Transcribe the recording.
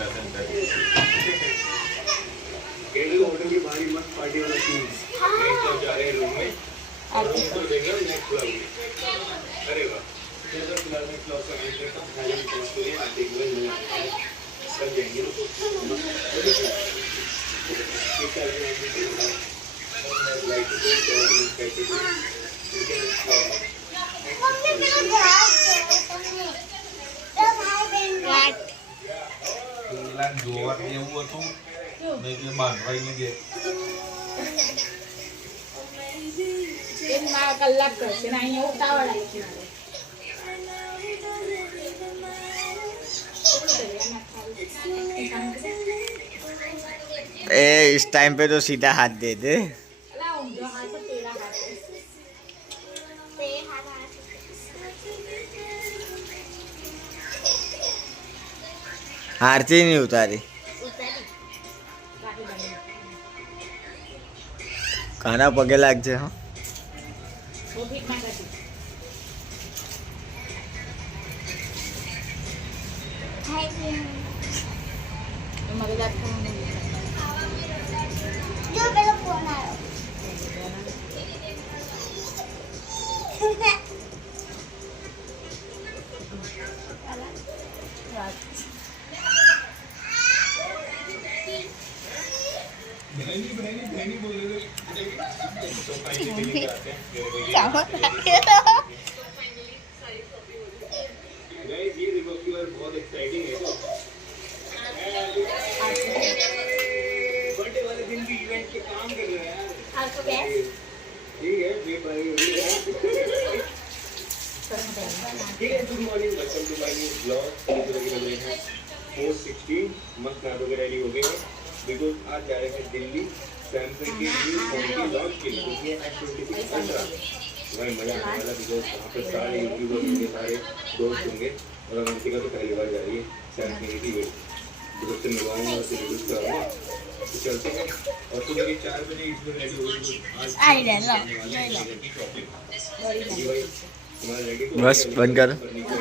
दर्शन कर लिए। होटल की बाहरी मस्त पार्टी वाला सीन। एक तो जा रहे रूम में और रूम को देख रहे हो नेक्स्ट क्लब में। अरे वाह ये तो क्लब में क्लब का वेट करता हूँ खाली में पहुँच गए आज एक बार मिला सब जाएंगे तो एक साल में लाइक तो करके પેલા જોવા જેવું હતું મેં કે બાંધવાઈ લીધે કલાક કરશે ને અહીંયા ઉતાવળ આવી છે ए इस टाइम पे तो सीधा हाथ दे दे। અલા ઊંધો હાથ તેરા હાથ आरती नहीं उतारी खाना पगे लाग जे हाँ वो भीख मांगा थी तो मगर जात को जो पहले फोन आया बहनी बोल रहे थे तो फाइनली बिलिंग कराते हैं गाइस ये देखो क्यूआर बहुत एक्साइटिंग है बर्थडे वाले दिन भी इवेंट के काम कर रहे हैं यार आपको गैस ठीक है वेट भाई ठीक है good morning welcome to my new blog चलिए लगे रहे हैं 416 मस्त नाटो के रेडी हो गए हैं बिकॉज आज जा रहे हैं दिल्ली सैमसंग के न्यू फोन की लॉन्च के लिए ये S26 अल्ट्रा भाई मजा आने वाला बिकॉज वहाँ पर सारे यूट्यूबर्स होंगे सारे दोस्त होंगे और अवंतिका तो पहली बार जा रही है सैमसंग की वेट तो उससे मिलवाऊंगा उससे रिव्यूज कराऊंगा तो चलते हैं और सुबह के 4 बजे इसमें रेडी हो गई आज शॉपिंग भाई हमारा रेडी बस बंद कर। फर्नीचर